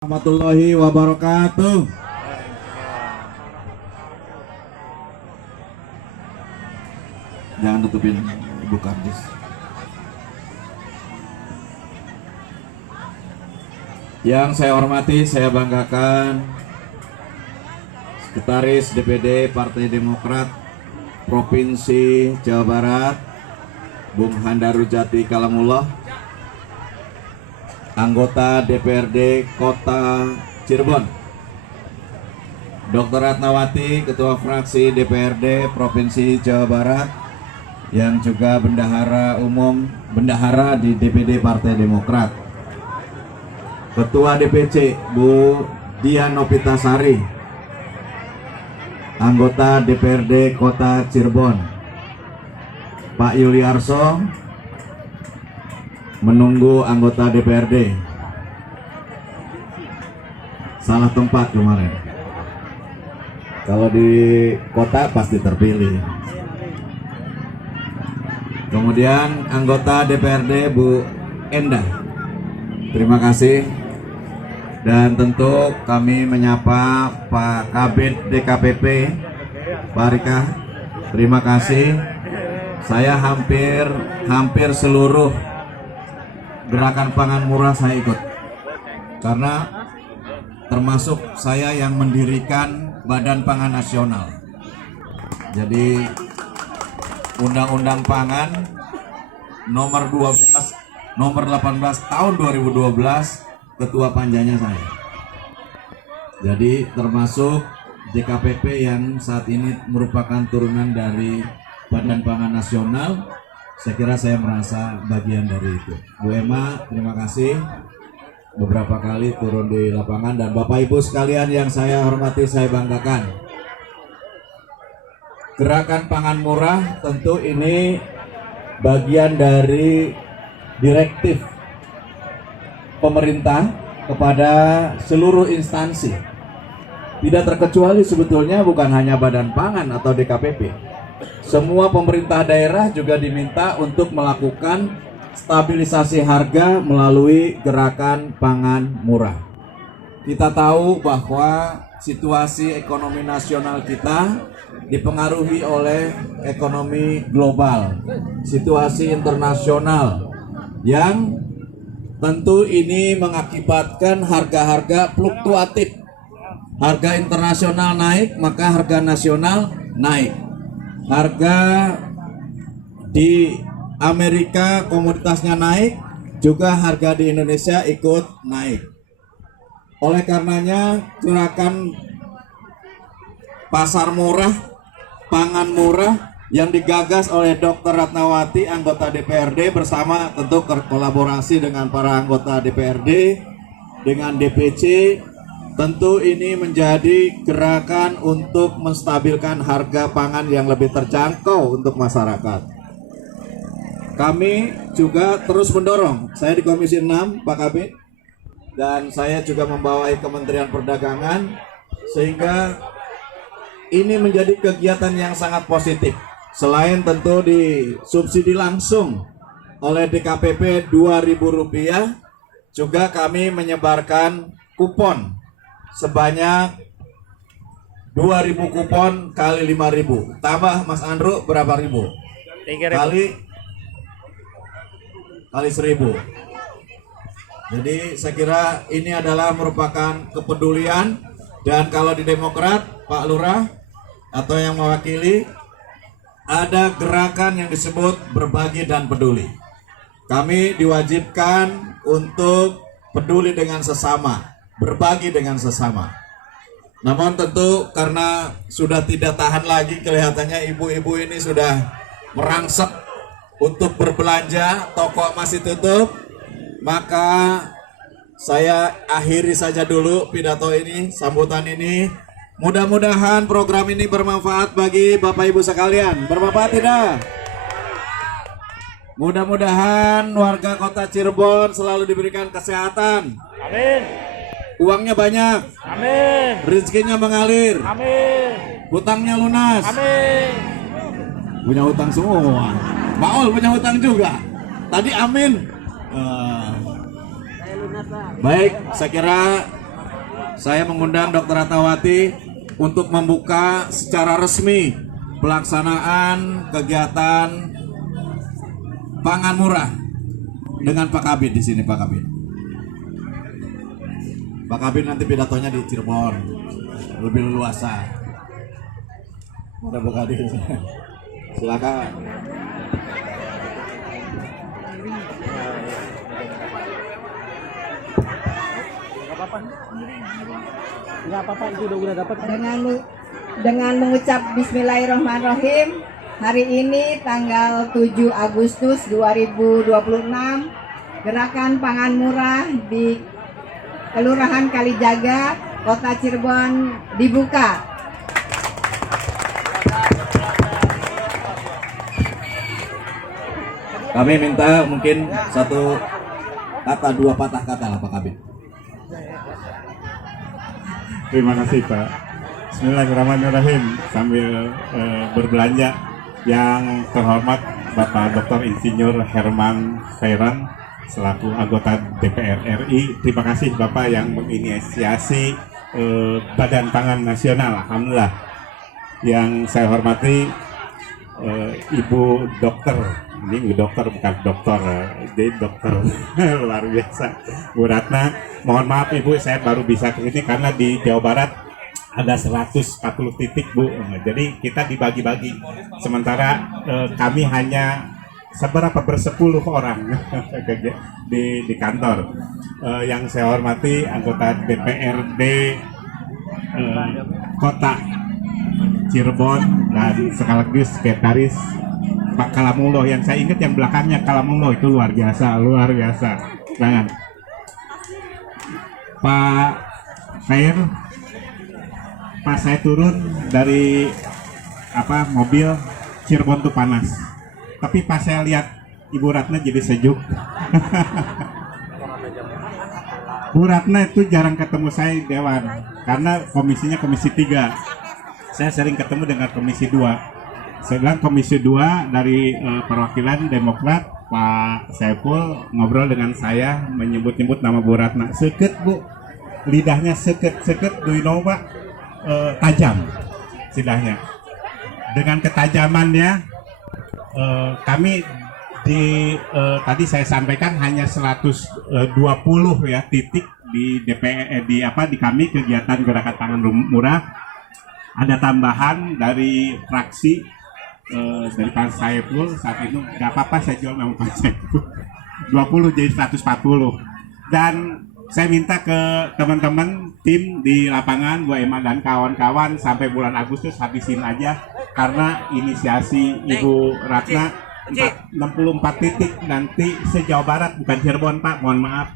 Warahmatullahi wabarakatuh. Jangan tutupin Ibu Kardis. Yang saya hormati, saya banggakan Sekretaris DPD Partai Demokrat Provinsi Jawa Barat, Bung Handarujati Kalamullah, anggota DPRD Kota Cirebon, Dr. Ratnawati, Ketua Fraksi DPRD Provinsi Jawa Barat, yang juga bendahara di DPD Partai Demokrat, Ketua DPC Bu Dian Nopitasari, anggota DPRD Kota Cirebon, Pak Yuliarso, menunggu anggota DPRD. Salah tempat kemarin. Kalau di kota pasti terpilih. Kemudian anggota DPRD Bu Endah, terima kasih. Dan tentu kami menyapa Pak Kabid DKPP Pak Rika, terima kasih. Saya hampir seluruh gerakan pangan murah saya ikut, karena termasuk saya yang mendirikan Badan Pangan Nasional. Jadi Undang-Undang Pangan nomor 18 tahun 2012 ketua panjanya saya. Jadi termasuk DKPP yang saat ini merupakan turunan dari Badan Pangan Nasional. Saya kira saya merasa bagian dari itu. Bu Emma, terima kasih beberapa kali turun di lapangan. Dan Bapak Ibu sekalian yang saya hormati, saya banggakan, gerakan pangan murah tentu ini bagian dari direktif pemerintah kepada seluruh instansi. Tidak terkecuali sebetulnya bukan hanya Badan Pangan atau DKPP. Semua pemerintah daerah juga diminta untuk melakukan stabilisasi harga melalui gerakan pangan murah. Kita tahu bahwa situasi ekonomi nasional kita dipengaruhi oleh ekonomi global, situasi internasional yang tentu ini mengakibatkan harga-harga fluktuatif. Harga internasional naik, maka harga nasional naik. Harga di Amerika komoditasnya naik, juga harga di Indonesia ikut naik. Oleh karenanya gerakan pasar murah, pangan murah yang digagas oleh Dr. Ratnawati, anggota DPRD, bersama tentu kolaborasi dengan para anggota DPRD, dengan DPC, tentu ini menjadi gerakan untuk menstabilkan harga pangan yang lebih terjangkau untuk masyarakat. Kami juga terus mendorong, saya di Komisi 6, Pak Kabid, dan saya juga membawahi Kementerian Perdagangan, sehingga ini menjadi kegiatan yang sangat positif. Selain tentu disubsidi langsung oleh DKPP Rp2.000, juga kami menyebarkan kupon sebanyak 2.000 kupon kali 5.000. Tambah Mas Andro berapa ribu? 3.000 kali 1.000. Jadi saya kira ini adalah merupakan kepedulian. Dan kalau di Demokrat, Pak Lurah atau yang mewakili, ada gerakan yang disebut berbagi dan peduli. Kami diwajibkan untuk peduli dengan sesama, berbagi dengan sesama. Namun tentu karena sudah tidak tahan lagi, kelihatannya ibu-ibu ini sudah merangsek untuk berbelanja, toko masih tutup, maka saya akhiri saja dulu pidato ini, sambutan ini. Mudah-mudahan program ini bermanfaat bagi Bapak Ibu sekalian. Bermanfaat tidak? Mudah-mudahan warga Kota Cirebon selalu diberikan kesehatan. Amin. Uangnya banyak. Amin. Rezekinya mengalir. Amin. Hutangnya lunas. Amin. Punya hutang semua. Pak Ol punya hutang juga. Tadi amin. Baik, saya kira saya mengundang Dr. Ratnawati untuk membuka secara resmi pelaksanaan kegiatan pangan murah dengan Pak Kabid di sini, Pak Kabid. Pak Kabid nanti pidatonya di Cirebon, lebih leluasa. Udah buka diri. Silakan. Nggak apa-apa, itu udah dapat. Dengan mengucap Bismillahirrahmanirrahim, hari ini tanggal 7 Agustus 2026, gerakan pangan murah di Kelurahan Kalijaga, Kota Cirebon dibuka. Kami minta mungkin satu kata, dua patah kata lah Pak Kabid. Terima kasih Pak. Bismillahirrahmanirrahim. Sambil berbelanja, yang terhormat Bapak Dr. Insinyur Herman Khairan selaku anggota DPR RI. Terima kasih Bapak yang menginisiasi Badan Pangan Nasional. Alhamdulillah. Yang saya hormati Ibu Dokter, ini dokter bukan dokter, jadi dokter luar biasa, Bu Ratna. Mohon maaf Ibu, saya baru bisa ke sini karena di Jawa Barat ada 140 titik Bu, jadi kita dibagi-bagi. Sementara kami hanya seberapa bersepuluh orang di kantor. Yang saya hormati anggota DPRD Kota Cirebon dan sekaligus sekretaris Pak Kalamulo. Yang saya ingat yang belakangnya Kalamulo itu luar biasa, luar biasa. Jangan Pak Khair, pas saya turun dari mobil, Cirebon tuh panas, tapi pas saya lihat Ibu Ratna jadi sejuk. Bu Ratna itu jarang ketemu saya di Dewan karena komisinya komisi 3. Saya sering ketemu dengan komisi 2. Sedang komisi 2 dari perwakilan Demokrat, Pak Saiful ngobrol dengan saya, menyebut-nyebut nama Bu Ratna. Seket Bu, lidahnya seket do you know Pak? Tajam lidahnya. Dengan ketajamannya kami tadi saya sampaikan hanya 120 ya titik di DPR di kami kegiatan gerakan pangan murah. Ada tambahan dari fraksi dari Pak Saiful saat itu, nggak apa-apa saya jual nama Pak Saiful, 20 jadi 140. Dan saya minta ke teman-teman tim di lapangan, Bu Emma dan kawan-kawan, sampai bulan Agustus habisin aja, karena inisiasi Ibu Ratna 64 titik nanti se-Jawa Barat, bukan Cirebon Pak, mohon maaf.